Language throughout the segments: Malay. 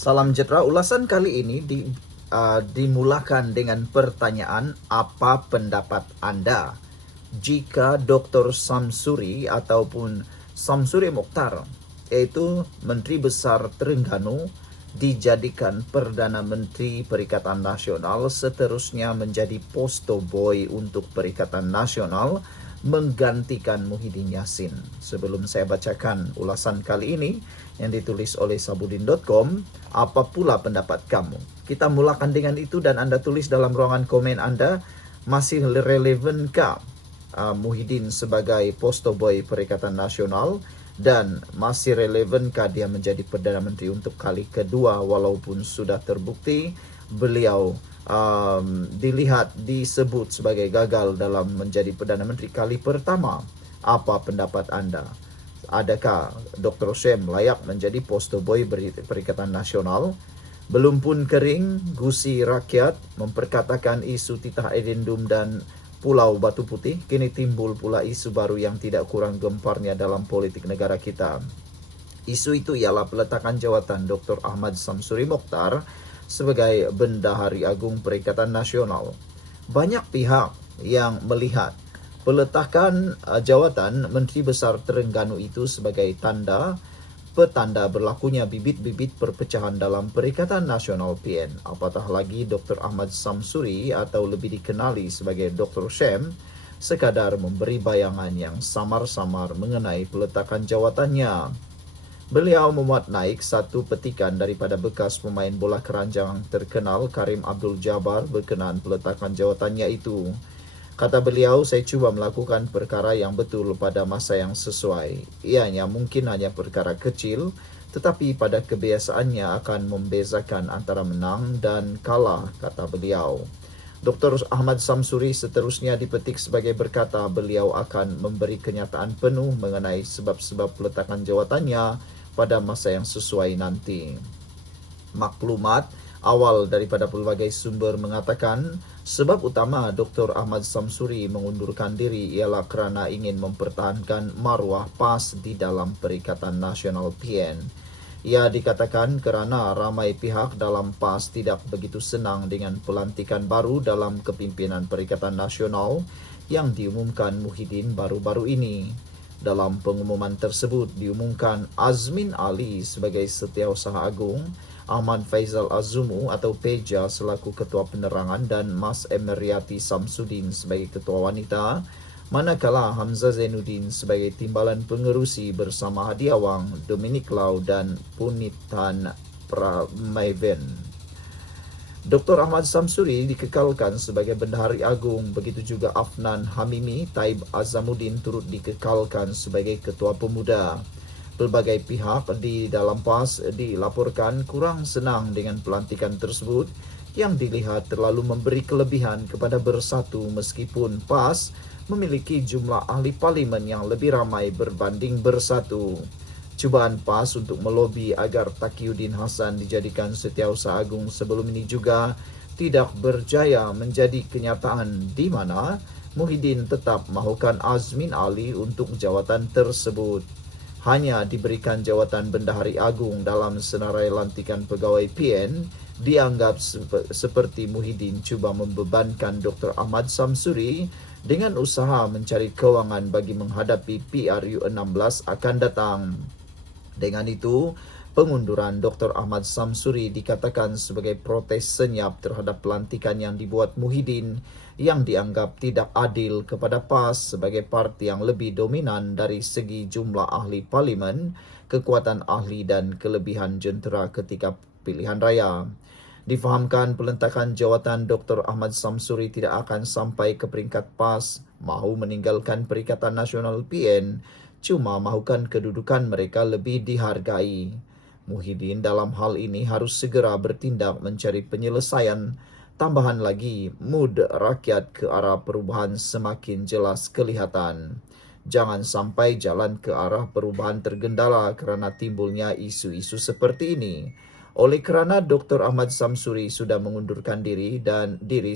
Salam sejahtera. Ulasan kali ini dimulakan dengan pertanyaan, apa pendapat Anda jika Dr. Samsuri ataupun Samsuri Mokhtar, yaitu Menteri Besar Terengganu, dijadikan Perdana Menteri Perikatan Nasional, seterusnya menjadi poster boy untuk Perikatan Nasional, menggantikan Muhyiddin Yassin. Sebelum saya bacakan ulasan kali ini yang ditulis oleh sabudin.com, apa pula pendapat kamu? Kita mulakan dengan itu dan Anda tulis dalam ruangan komen Anda, masih relevankah Muhyiddin sebagai poster boy Perikatan Nasional, dan masih relevankah dia menjadi Perdana Menteri untuk kali kedua walaupun sudah terbukti beliau disebut sebagai gagal dalam menjadi Perdana Menteri kali pertama. Apa pendapat Anda? Adakah Dr. Shem layak menjadi poster boy Perikatan Nasional? Belum pun kering, gusi rakyat memperkatakan isu titah edendum dan Pulau Batu Putih, kini timbul pula isu baru yang tidak kurang gemparnya dalam politik negara kita. Isu itu ialah peletakan jawatan Dr. Ahmad Samsuri Mokhtar sebagai Bendahari Agung Perikatan Nasional. Banyak pihak yang melihat peletakan jawatan Menteri Besar Terengganu itu sebagai petanda berlakunya bibit-bibit perpecahan dalam Perikatan Nasional PN. Apatah lagi Dr. Ahmad Samsuri atau lebih dikenali sebagai Dr. Shem sekadar memberi bayangan yang samar-samar mengenai peletakan jawatannya. Beliau memuat naik satu petikan daripada bekas pemain bola keranjang terkenal Karim Abdul Jabbar berkenaan peletakan jawatannya itu. Kata beliau, saya cuba melakukan perkara yang betul pada masa yang sesuai. Ianya mungkin hanya perkara kecil, tetapi pada kebiasaannya akan membezakan antara menang dan kalah, kata beliau. Dr. Ahmad Samsuri seterusnya dipetik sebagai berkata beliau akan memberi kenyataan penuh mengenai sebab-sebab peletakan jawatannya pada masa yang sesuai nanti. Maklumat awal daripada pelbagai sumber mengatakan sebab utama Dr. Ahmad Samsuri mengundurkan diri ialah kerana ingin mempertahankan maruah PAS di dalam Perikatan Nasional PN. Ia dikatakan kerana ramai pihak dalam PAS tidak begitu senang dengan pelantikan baru dalam kepimpinan Perikatan Nasional yang diumumkan Muhyiddin baru-baru ini. Dalam pengumuman tersebut diumumkan Azmin Ali sebagai Setiausaha Agung, Ahmad Faizal Azumu atau Peja selaku Ketua Penerangan dan Mas Emeriati Samsudin sebagai Ketua Wanita, manakala Hamzah Zainuddin sebagai Timbalan Pengerusi bersama Hadi Awang, Dominic Lau dan Punitan Pramaiven. Dr. Ahmad Samsuri dikekalkan sebagai Bendahari Agung, begitu juga Afnan Hamimi, Taib Azamuddin turut dikekalkan sebagai Ketua Pemuda. Pelbagai pihak di dalam PAS dilaporkan kurang senang dengan pelantikan tersebut yang dilihat terlalu memberi kelebihan kepada Bersatu meskipun PAS memiliki jumlah ahli parlimen yang lebih ramai berbanding Bersatu. Cubaan PAS untuk melobi agar Taqiyuddin Hasan dijadikan Setiausaha Agung sebelum ini juga tidak berjaya menjadi kenyataan, di mana Muhyiddin tetap mahukan Azmin Ali untuk jawatan tersebut. Hanya diberikan jawatan Bendahari Agung dalam senarai lantikan pegawai PN dianggap seperti Muhyiddin cuba membebankan Dr. Ahmad Samsuri dengan usaha mencari kewangan bagi menghadapi PRU 16 akan datang. Dengan itu, pengunduran Dr. Ahmad Samsuri dikatakan sebagai protes senyap terhadap pelantikan yang dibuat Muhyiddin yang dianggap tidak adil kepada PAS sebagai parti yang lebih dominan dari segi jumlah ahli parlimen, kekuatan ahli dan kelebihan jentera ketika pilihan raya. Difahamkan pelentakan jawatan Dr. Ahmad Samsuri tidak akan sampai ke peringkat PAS mahu meninggalkan Perikatan Nasional PN, cuma mahukan kedudukan mereka lebih dihargai. Muhyiddin dalam hal ini harus segera bertindak mencari penyelesaian. Tambahan lagi, mood rakyat ke arah perubahan semakin jelas kelihatan. Jangan sampai jalan ke arah perubahan tergendala kerana timbulnya isu-isu seperti ini. Oleh kerana Dr. Ahmad Samsuri sudah mengundurkan diri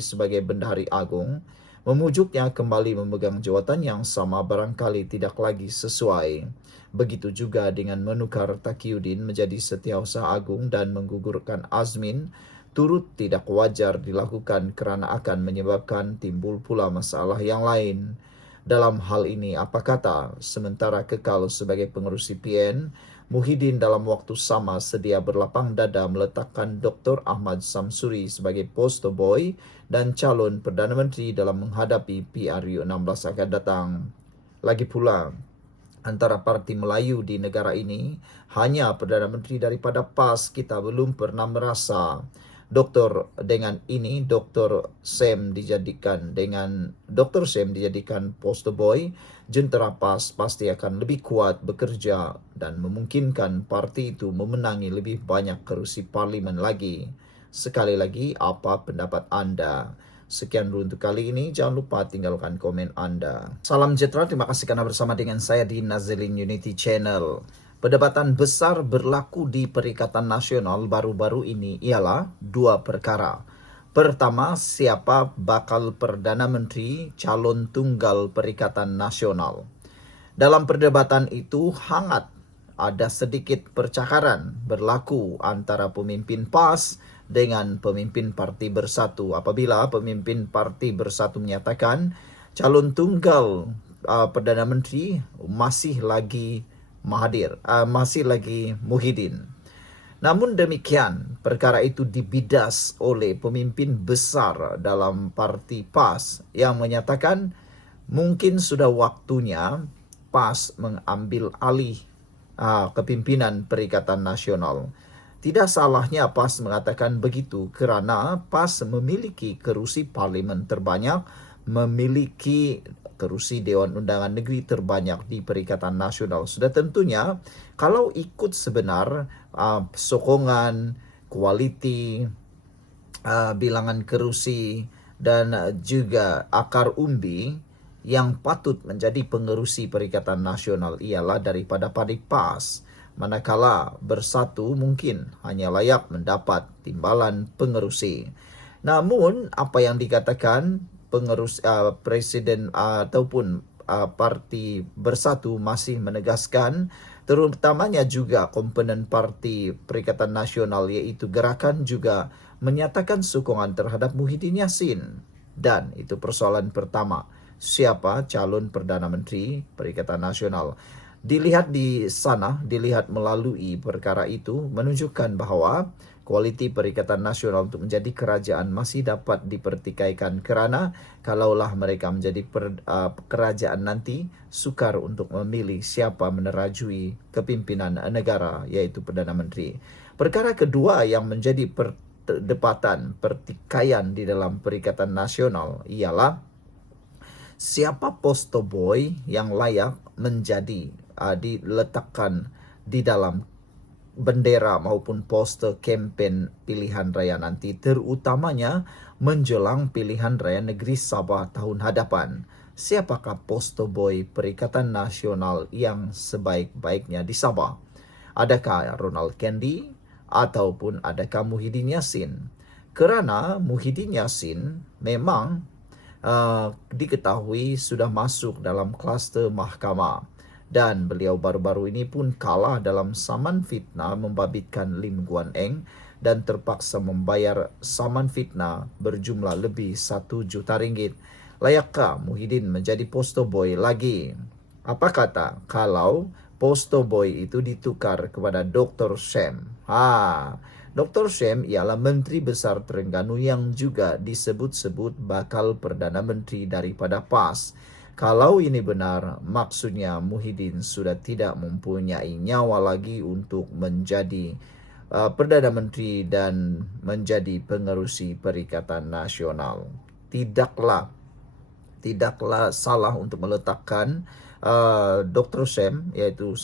sebagai Bendahari Agung, Memujuknya kembali memegang jawatan yang sama barangkali tidak lagi sesuai. Begitu juga dengan menukar Taqiyuddin menjadi Setiausaha Agung dan menggugurkan Azmin turut tidak wajar dilakukan kerana akan menyebabkan timbul pula masalah yang lain. Dalam hal ini, apa kata, sementara kekal sebagai pengurus CPN, Muhyiddin dalam waktu sama sedia berlapang dada meletakkan Dr. Ahmad Samsuri sebagai poster boy dan calon Perdana Menteri dalam menghadapi PRU 16 akan datang. Lagi pula, antara parti Melayu di negara ini, hanya Perdana Menteri daripada PAS kita belum pernah merasa. Dr. Sam dijadikan poster boy, jentera PAS pasti akan lebih kuat bekerja dan memungkinkan parti itu memenangi lebih banyak kerusi parlimen lagi. Sekali lagi, apa pendapat anda? Sekian dulu untuk kali ini. Jangan lupa tinggalkan komen anda. Salam sejahtera. Terima kasih karena bersama dengan saya di Nazilin Unity Channel. Perdebatan besar berlaku di Perikatan Nasional baru-baru ini ialah dua perkara. Pertama, siapa bakal Perdana Menteri calon tunggal Perikatan Nasional. Dalam perdebatan itu hangat, ada sedikit percakaran berlaku antara pemimpin PAS dengan pemimpin Parti Bersatu. Apabila pemimpin Parti Bersatu menyatakan calon tunggal Perdana Menteri masih lagi Muhyiddin. Namun demikian, perkara itu dibidas oleh pemimpin besar dalam parti PAS yang menyatakan mungkin sudah waktunya PAS mengambil alih kepimpinan Perikatan Nasional. Tidak salahnya PAS mengatakan begitu kerana PAS memiliki kerusi parlimen terbanyak, memiliki kerusi Dewan Undangan Negeri terbanyak di Perikatan Nasional. Sudah tentunya kalau ikut sebenar sokongan, kualiti, bilangan kerusi dan juga akar umbi, yang patut menjadi pengerusi Perikatan Nasional ialah daripada parti PAS. Manakala Bersatu mungkin hanya layak mendapat timbalan pengerusi. Namun apa yang dikatakan presiden ataupun parti Bersatu masih menegaskan, terutamanya juga komponen parti Perikatan Nasional iaitu Gerakan juga menyatakan sokongan terhadap Muhyiddin Yassin. Dan itu persoalan pertama, siapa calon Perdana Menteri Perikatan Nasional. Dilihat di sana, dilihat melalui perkara itu menunjukkan bahawa kualiti Perikatan Nasional untuk menjadi kerajaan masih dapat dipertikaikan kerana kalaulah mereka menjadi kerajaan nanti, sukar untuk memilih siapa menerajui kepimpinan negara iaitu Perdana Menteri. Perkara kedua yang menjadi perdebatan, pertikaian di dalam Perikatan Nasional ialah siapa poster boy yang layak menjadi diletakkan di dalam bendera maupun poster kempen pilihan raya nanti, terutamanya menjelang pilihan raya negeri Sabah tahun hadapan. Siapakah poster boy Perikatan Nasional yang sebaik-baiknya di Sabah? Adakah Ronald Kendi ataupun adakah Muhyiddin Yassin? Kerana Muhyiddin Yassin memang diketahui sudah masuk dalam kluster mahkamah. Dan beliau baru-baru ini pun kalah dalam saman fitnah membabitkan Lim Guan Eng dan terpaksa membayar saman fitnah berjumlah lebih 1 juta ringgit. Layakkah Muhyiddin menjadi poster boy lagi? Apa kata kalau poster boy itu ditukar kepada Dr. Sam? Dr. Sam ialah Menteri Besar Terengganu yang juga disebut-sebut bakal Perdana Menteri daripada PAS. Kalau ini benar, maksudnya Muhyiddin sudah tidak mempunyai nyawa lagi untuk menjadi Perdana Menteri dan menjadi pengerusi Perikatan Nasional. Tidaklah salah untuk meletakkan Dr. Sam iaitu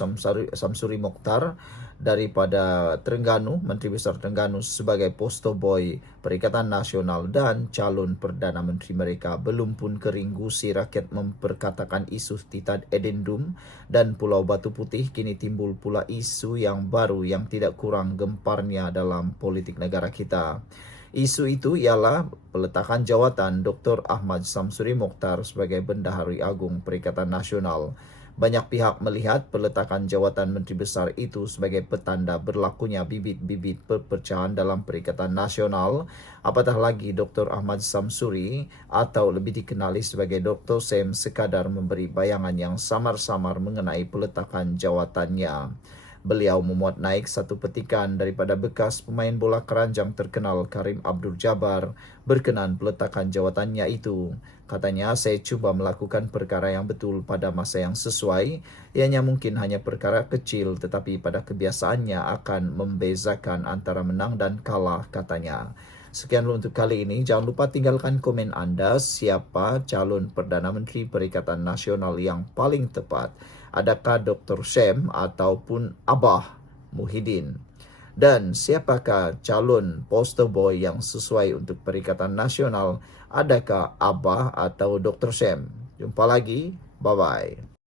Samsuri Mokhtar daripada Terengganu, Menteri Besar Terengganu sebagai poster boy Perikatan Nasional dan calon Perdana Menteri mereka. Belum pun kering gusi rakyat memperkatakan isu Titad Edendum dan Pulau Batu Putih, kini timbul pula isu yang baru yang tidak kurang gemparnya dalam politik negara kita. Isu itu ialah peletakan jawatan Dr. Ahmad Samsuri Mokhtar sebagai Bendahari Agung Perikatan Nasional. Banyak pihak melihat peletakan jawatan Menteri Besar itu sebagai petanda berlakunya bibit-bibit perpecahan dalam Perikatan Nasional. Apatah lagi Dr. Ahmad Samsuri atau lebih dikenali sebagai Dr. Sem sekadar memberi bayangan yang samar-samar mengenai peletakan jawatannya. Beliau memuat naik satu petikan daripada bekas pemain bola keranjang terkenal Karim Abdul Jabbar berkenan peletakan jawatannya itu. Katanya, saya cuba melakukan perkara yang betul pada masa yang sesuai. Ianya mungkin hanya perkara kecil tetapi pada kebiasaannya akan membezakan antara menang dan kalah, katanya. Sekian dulu untuk kali ini. Jangan lupa tinggalkan komen Anda siapa calon Perdana Menteri Perikatan Nasional yang paling tepat. Adakah Dr. Sem ataupun Abah Muhyiddin? Dan siapakah calon poster boy yang sesuai untuk Perikatan Nasional? Adakah Abah atau Dr. Sem? Jumpa lagi. Bye-bye.